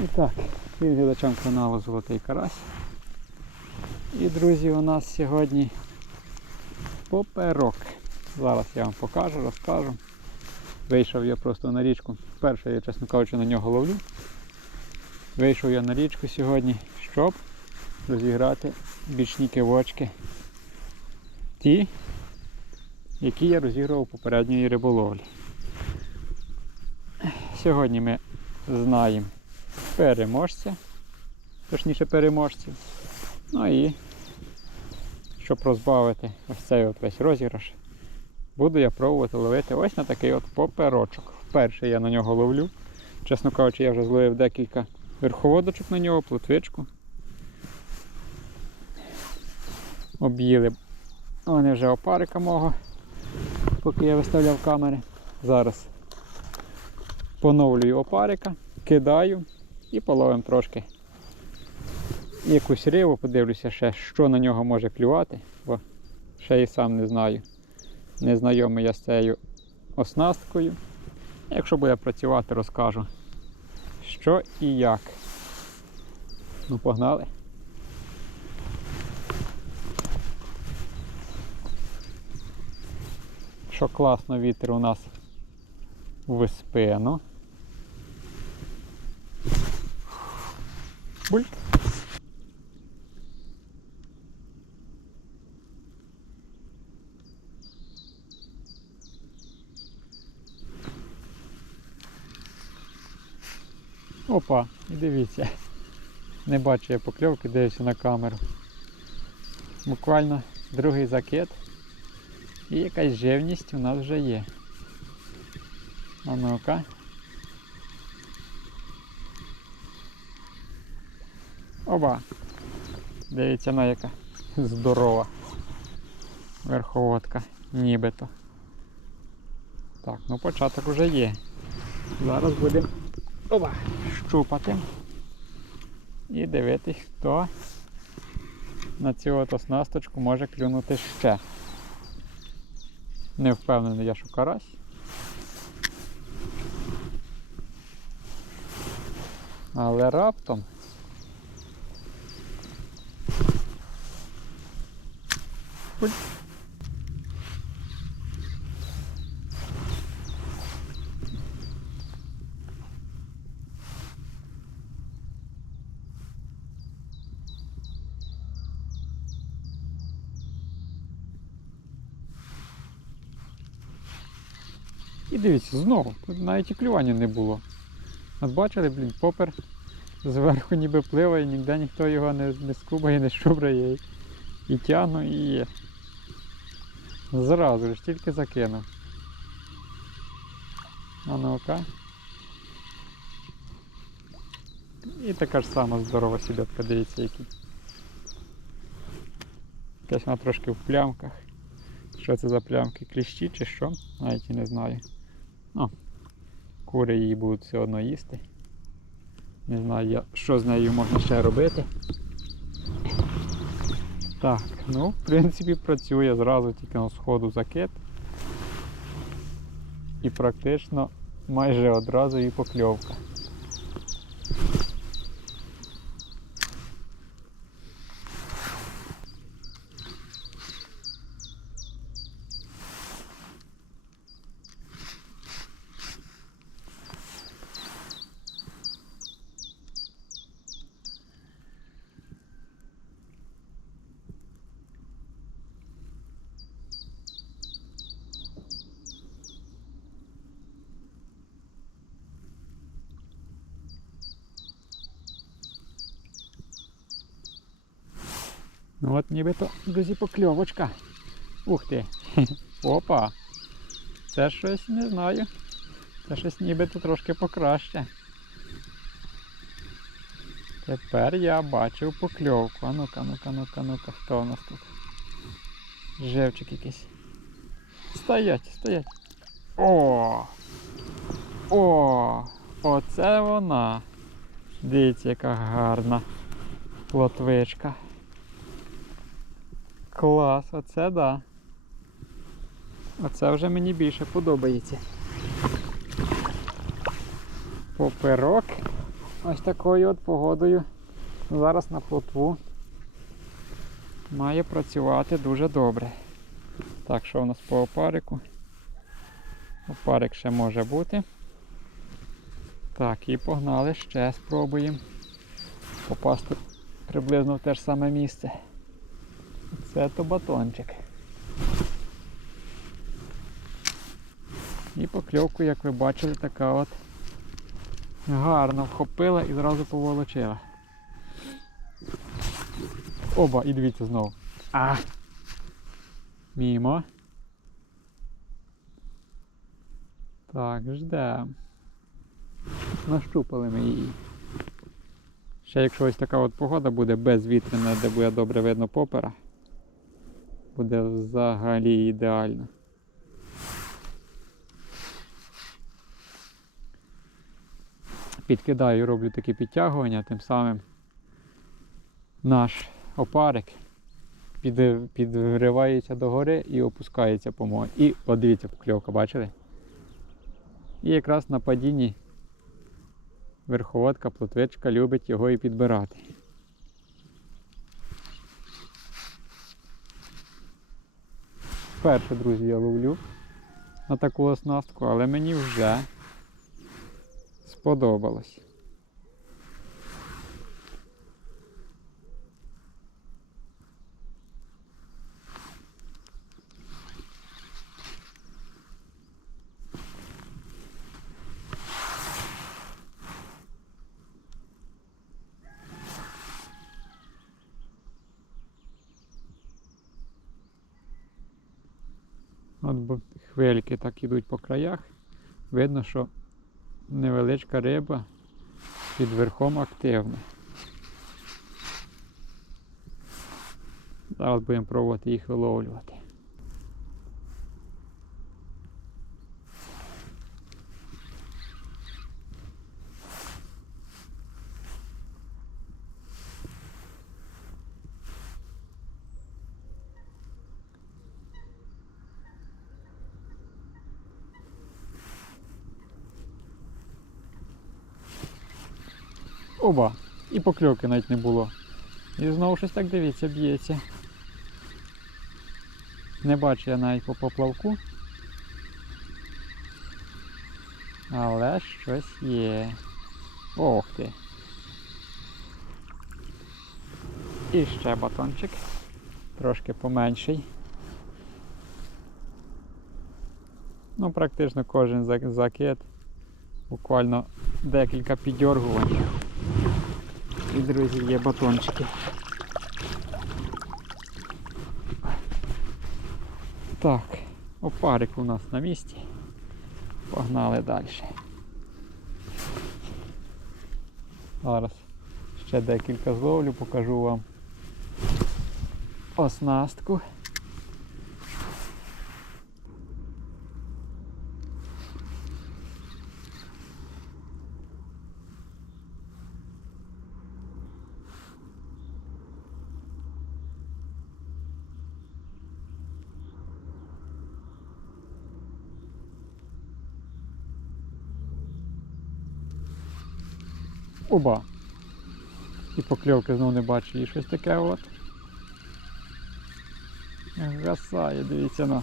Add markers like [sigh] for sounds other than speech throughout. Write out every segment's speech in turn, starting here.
І так, всім глядачам каналу Золотий Карась. І друзі, у нас сьогодні поперок. Зараз я вам покажу, розкажу. Вийшов я просто на річку. Вперше я, чесно кажучи, на нього ловлю. Вийшов я на річку сьогодні, щоб розіграти бічні кивочки. Ті, які я розігрував попередньої риболовлі. Сьогодні ми знаємо переможця, точніше переможців. Ну і щоб розбавити ось цей от весь розіграш, буду я пробувати ловити ось на такий от поперочок. Вперше я на нього ловлю. Чесно кажучи, я вже зловив декілька верховодочок на нього, плотвичку. Об'їли вони вже опарика мого, поки я виставляв камери. Зараз поновлюю опарика, кидаю і половим трошки якусь рибу, подивлюся ще, що на нього може клювати, бо ще і сам не знаю. Не знайомий я з цією оснасткою. Якщо буде працювати, розкажу, що і як. Ну, погнали. Що класно вітер у нас в спину. Бульк. Опа, і дивіться. Не бачу я покльовки, дивлюся на камеру. Буквально другий закид. І якась живність у нас вже є. А ну-ка. Оба. Дивіться на яка здорова верховодка, нібито. Так, ну початок уже є. Зараз будемо оба, щупати і дивитись, хто на цю от оснасточку може клюнути ще. Не впевнений я, що карась. Але раптом Ой. І дивіться, знову, тут навіть і клювання не було. От бачили, блін, попер зверху ніби пливає, ніде ніхто його не, не скубає, не шубрає. І тягну, і є. Зразу ж тільки закинув. А ну-ка. І така ж сама здорова сідетка, дивіться який. Якась вона трошки в плямках. Що це за плямки? Кліщі чи що? Навіть і не знаю. Ну, кури її будуть все одно їсти. Не знаю, що з нею можна ще робити. Так, ну, в принципі, працює зразу тільки на сходу закид. І практично майже одразу і покльовка. Ну от нібито, друзі, покльовочка. Ух ти. [laughs] Опа. Це щось не знаю. Це щось нібито трошки покраще. Тепер я бачив покльовку. А ну-ка, ну-ка, ну-ка, ну-ка, хто у нас тут? Живчик якийсь. Стоять, стоять. О! О! Оце вона. Дивіться, яка гарна плотвичка. Клас, оце да. Оце вже мені більше подобається. Поперок ось такою от погодою зараз на плотву має працювати дуже добре. Так, що у нас по опарику? Опарик ще може бути. Так, і погнали ще спробуємо попасти приблизно в те ж саме місце. Це то батончик. І покльовку, як ви бачили, така от гарно вхопила і зразу поволочила. Оба, і дивіться знову. А! Мімо. Так, ждем. Нащупали ми її. Ще якщо ось така от погода буде безвітряна, де буде добре видно попера, буде взагалі ідеально. Підкидаю, роблю такі підтягування, тим самим наш опарик під, підривається догори і опускається по морю. І от покльовка, бачили? І якраз на падінні верховодка, плотвичка любить його і підбирати. Перше, друзі, я ловлю на таку оснастку, але мені вже сподобалось. От хвильки так ідуть по краях. Видно, що невеличка риба під верхом активна. Зараз будемо пробувати їх виловлювати. Оба! І покльовки навіть не було. І знову щось так дивіться, б'ється. Не бачу я навіть по поплавку. Але щось є. Ох ти. І ще батончик. Трошки поменший. Ну, практично кожен зак- закид. Буквально декілька піддергувань. І, друзі, є батончики. Так, опарик у нас на місці. Погнали далі. Зараз ще декілька зловлю, покажу вам оснастку. Оба. І покльовки знову не бачу. І щось таке от. Гасає, дивіться на.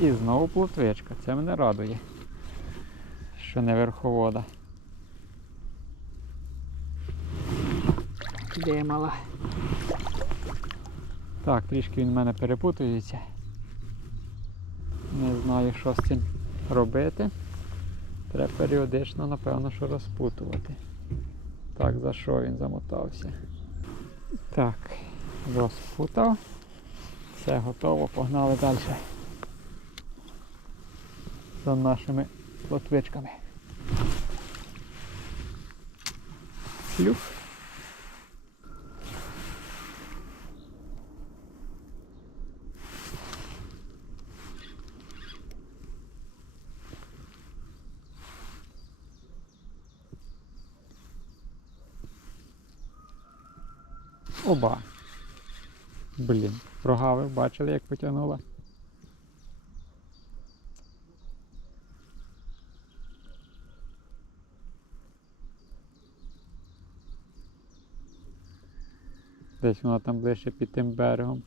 І знову плотвичка. Це мене радує. Що не верховода. Де мала? Так, трішки він в мене перепутується. Не знаю, що з цим робити. Треба періодично, напевно, що розпутувати. Так, за що він замотався? Так, розпутав. Все готово, погнали далі. За нашими плотвичками. Плюх. Оба. Блін, прогавив, бачили, як потягнула. Десь вона там ближче під тим берегом.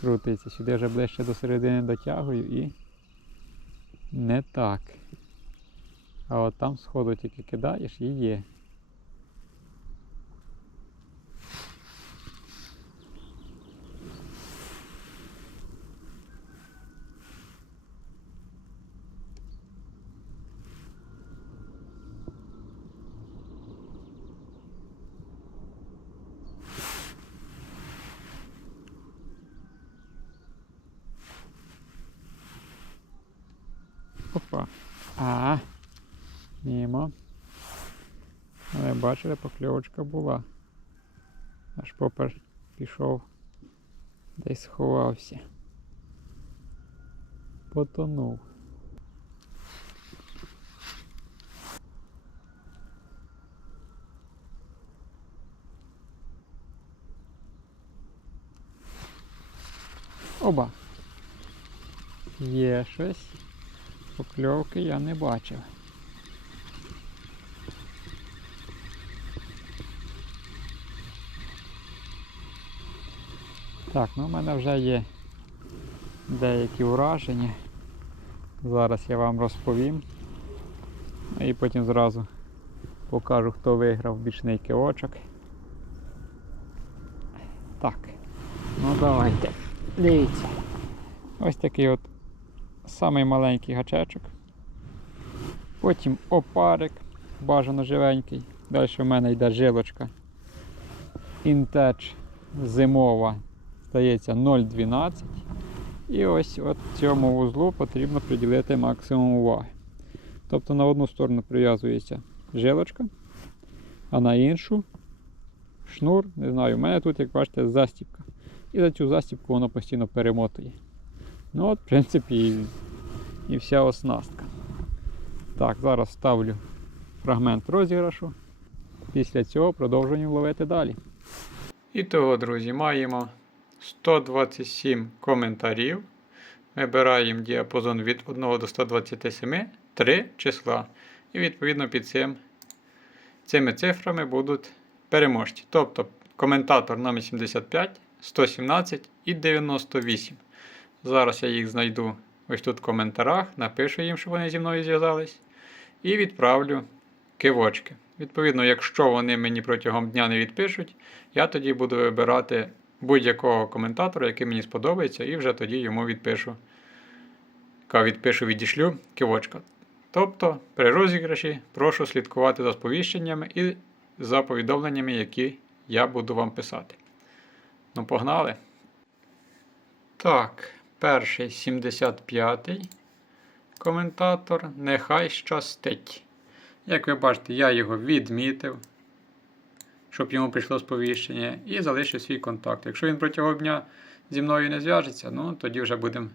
Крутиться, сюди вже ближче до середини дотягую і не так. А от там сходу тільки кидаєш і є. А. Мімо. Але бачили, покльовочка була. Аж попер пішов. Десь сховався. Потонув. Оба. Є щось. Покльовки я не бачив. Так, ну в мене вже є деякі враження. Зараз я вам розповім. І потім зразу покажу, хто виграв бічний кивочок. Так, ну давайте. Дивіться. Ось такий от самий маленький гачечок. Потім опарик, бажано живенький. Далі в мене йде жилочка. Інтеч зимова, здається, 0,12. І ось от цьому вузлу потрібно приділити максимум уваги. Тобто на одну сторону прив'язується жилочка, а на іншу шнур, не знаю, у мене тут, як бачите, застібка. І за цю застібку воно постійно перемотує. Ну от, в принципі, і, і вся оснастка. Так, зараз ставлю фрагмент розіграшу. Після цього продовжуємо ловити далі. І того, друзі, маємо 127 коментарів. Вибираємо діапазон від 1 до 127, 3 числа. І відповідно під цим, цими цифрами будуть переможці. Тобто коментатор номер 75, 117 і 98. Зараз я їх знайду ось тут в коментарях, напишу їм, щоб вони зі мною зв'язались. І відправлю кивочки. Відповідно, якщо вони мені протягом дня не відпишуть, я тоді буду вибирати будь-якого коментатора, який мені сподобається, і вже тоді йому відпишу. Відпишу, відішлю кивочка. Тобто, при розіграші прошу слідкувати за сповіщеннями і за повідомленнями, які я буду вам писати. Ну, погнали! Так, перший 75-й коментатор. Нехай щастить. Як ви бачите, я його відмітив, щоб йому прийшло сповіщення, і залишив свій контакт. Якщо він протягом дня зі мною не зв'яжеться, ну тоді вже будемо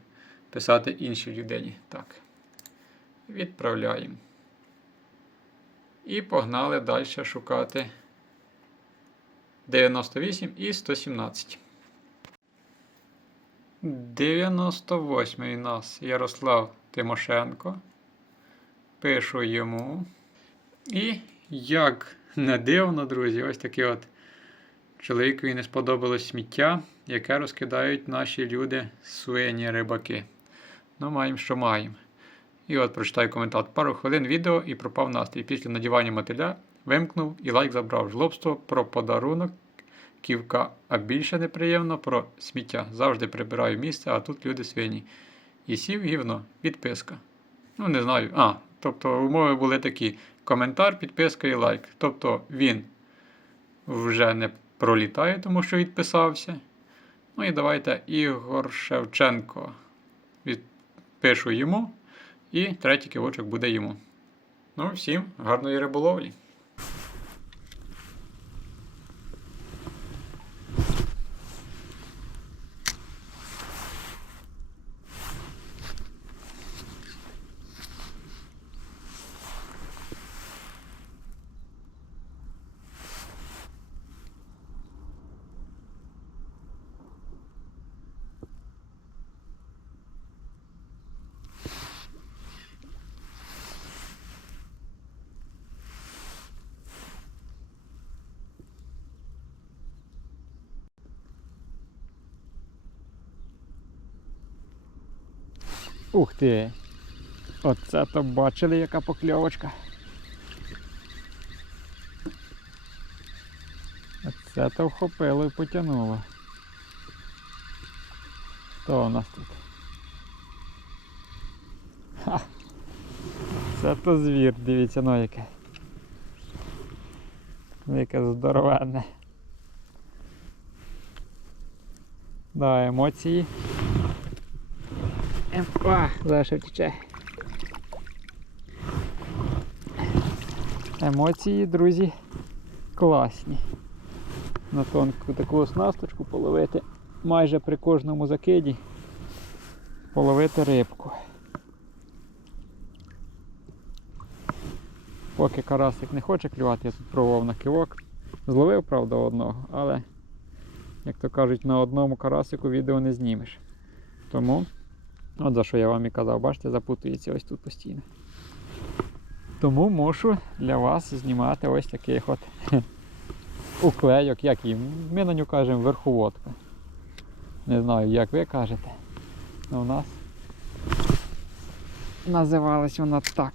писати іншій людині. Так. Відправляємо. І погнали далі шукати 98 і 117. 98 у нас Ярослав Тимошенко. Пишу йому. І як не дивно, друзі, ось таке от чоловікові не сподобалось сміття, яке розкидають наші люди, свині рибаки. Ну, маємо, що маємо. І от прочитаю коментар. Пару хвилин відео і пропав настрій. Після надівання мотиля вимкнув і лайк забрав жлобство про подарунок ківка, а більше неприємно про сміття. Завжди прибираю місце, а тут люди свині. І сів гівно, підписка. Ну, не знаю. А, тобто умови були такі: коментар, підписка і лайк. Тобто він вже не пролітає, тому що відписався. Ну і давайте Ігор Шевченко. Відпишу йому. І третій кивочок буде йому. Ну, всім гарної риболовлі! Ух ти! Оце то бачили, яка покльовочка. Оце то вхопило і потягнуло. Хто у нас тут? Ха! Це то звір, дивіться, ну яке. Ну, Яке здоровенне. Да, емоції. Ем, а, зараз втече. Емоції, друзі, класні. На тонку таку оснасточку половити майже при кожному закиді. Половити рибку. Поки карасик не хоче клювати, я тут пробував на кивок. Зловив, правда, одного, але, як то кажуть, на одному карасику відео не знімеш. Тому, от за що я вам і казав, бачите, запутується ось тут постійно. Тому мушу для вас знімати ось таких от [laughs] уклейок, як і ми на нього кажемо верховодка. Не знаю, як ви кажете. але у нас називалась вона так.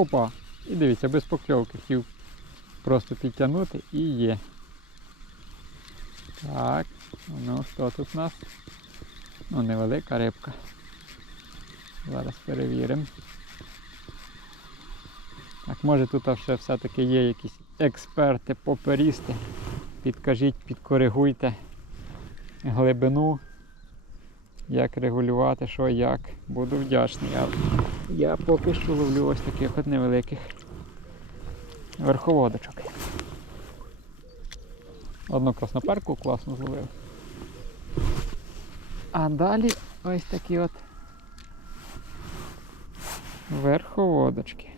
Опа! І дивіться, без покльовки хотів просто підтягнути і є. Так, ну що тут у нас? Ну, невелика рибка. Зараз перевіримо. Так, може тут ще все-таки є якісь експерти, поперісти. Підкажіть, підкоригуйте глибину, як регулювати, що як. Буду вдячний. Я поки що ловлю ось таких от невеликих верховодочок. Одну красноперку класно зловив. А далі ось такі от верховодочки.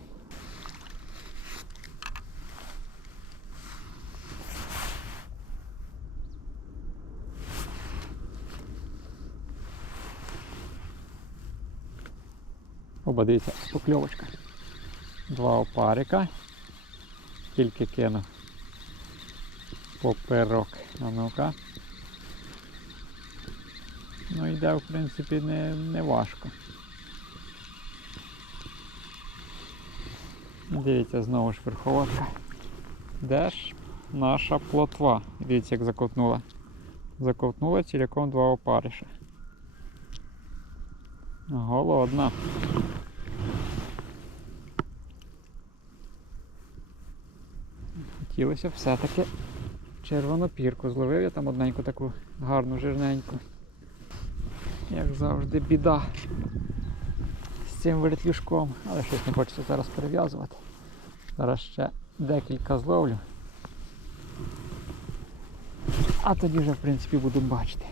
Оба дивіться, покльовочка. Два опарика. Тільки кину поперок. А ну-ка. Ну йде в принципі не, не важко. Дивіться, знову ж верховодка. Де ж наша плотва? Дивіться, як заковтнула. Заковтнула ціляком два опариша. Голодна. Хотілося все-таки червону пірку. Зловив я там одненьку таку гарну жирненьку. Як завжди, біда з цим вертлюжком. Але щось не хочеться зараз перев'язувати. Зараз ще декілька зловлю. А тоді вже в принципі буду бачити.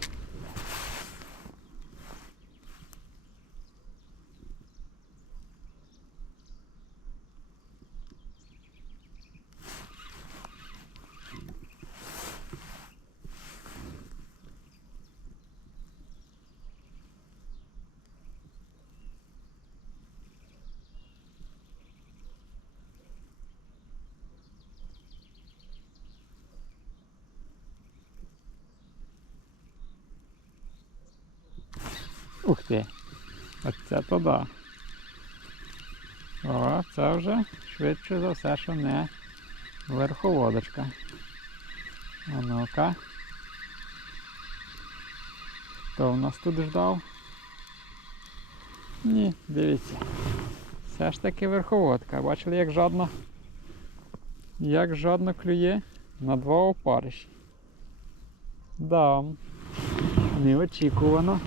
Ух ти! Оце то да. О, це вже швидше за все, що не верховодочка. А ну-ка. Хто в нас тут ждав? Ні, дивіться. Все ж таки верховодка. Бачили, як жадно? Як жадно клює на два опариші. Да. Неочікувано.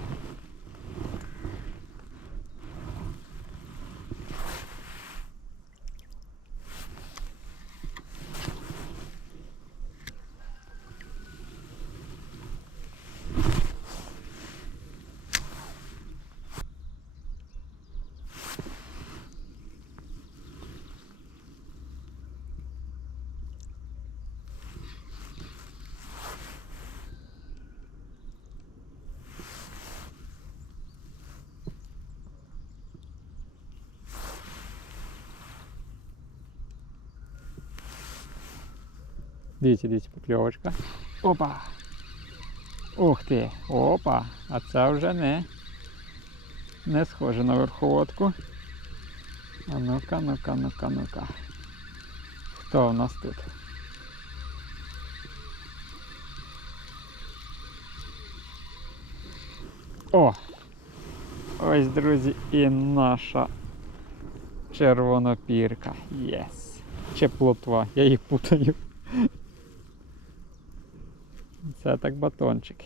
Дивіться, дивіться, покльовочка. Опа! Ух ти! Опа! А це вже не, не схоже на верховодку. А ну-ка, ну-ка, ну-ка, ну-ка. Хто у нас тут? О! Ось, друзі, і наша червонопірка. Єс! Чи плотва, я їх путаю. Це так батончик.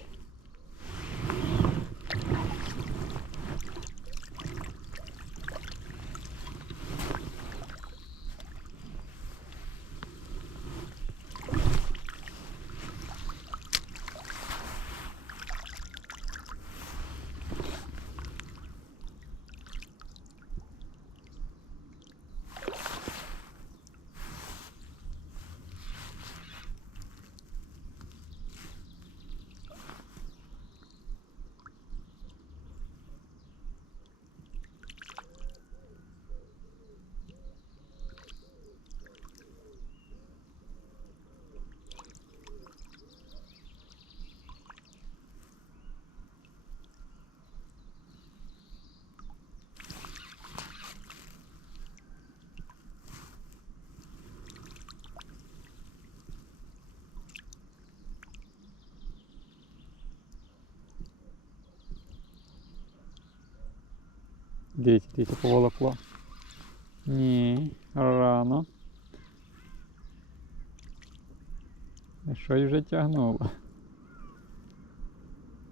Дивіться, дивіться, поволокло. Ні, рано. Щось вже тягнуло.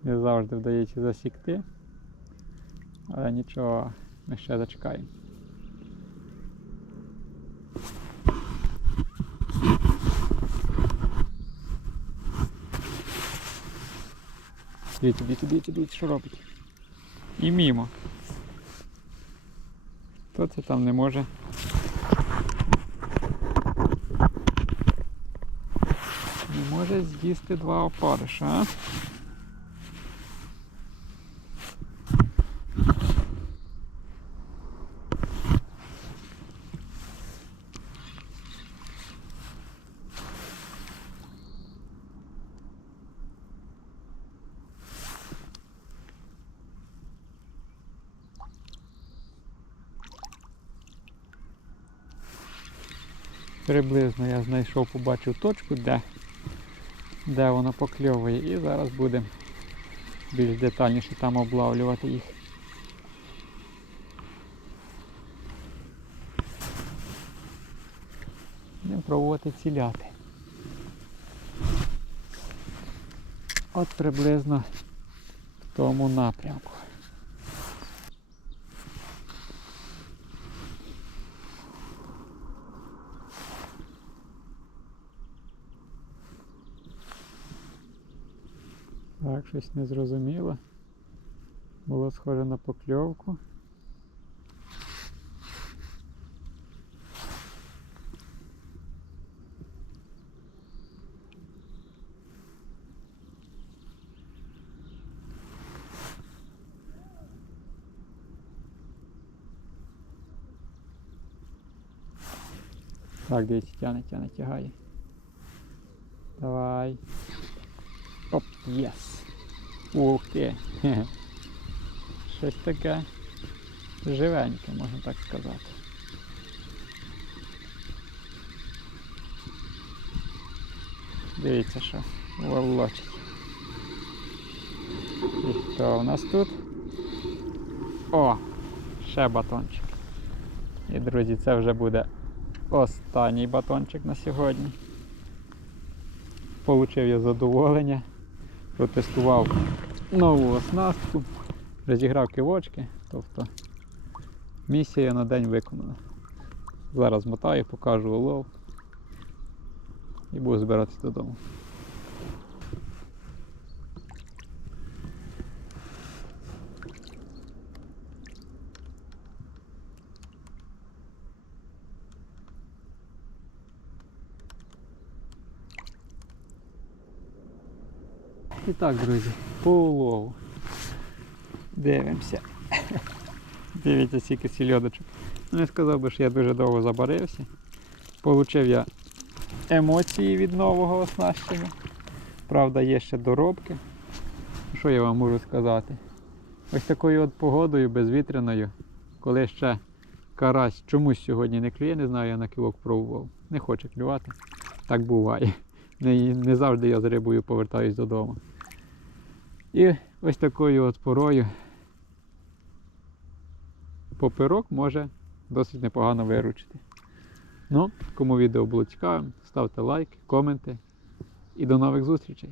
Не завжди вдається засікти. Але нічого, ми ще зачекаємо. Дивіться, дивіться, дивіться, дивіться, що робить. І мімо. Хто це там не може? Не може з'їсти два опариша, а? Приблизно я знайшов, побачив точку, де, де воно покльовує, і зараз будемо більш детальніше там облавлювати їх. Будемо пробувати ціляти. От приблизно в тому напрямку. Так, щось не зрозуміло. Було схоже на покльовку. Так, дивіться, тяне, тяне, тягає. Давай. Оп, єс. Ух ти. Щось таке живеньке, можна так сказати. Дивіться, що волочить. І хто у нас тут? О! Ще батончик. І, друзі, це вже буде останній батончик на сьогодні. Получив я задоволення, протестував нову оснастку, розіграв кивочки, тобто місія на день виконана. Зараз мотаю, покажу улов і буду збиратися додому. І так, друзі, по улову. Дивимося. [laughs] Дивіться, скільки сільодочок. Ну, не сказав би, що я дуже довго забарився. Получив я емоції від нового оснащення. Правда, є ще доробки. Що я вам можу сказати? Ось такою от погодою безвітряною, коли ще карась чомусь сьогодні не клює, не знаю, я на кілок пробував. Не хоче клювати. Так буває. [laughs] Не, не завжди я з рибою повертаюсь додому. І ось такою от порою попирок може досить непогано виручити. Ну, кому відео було цікавим, ставте лайк, коменти і до нових зустрічей!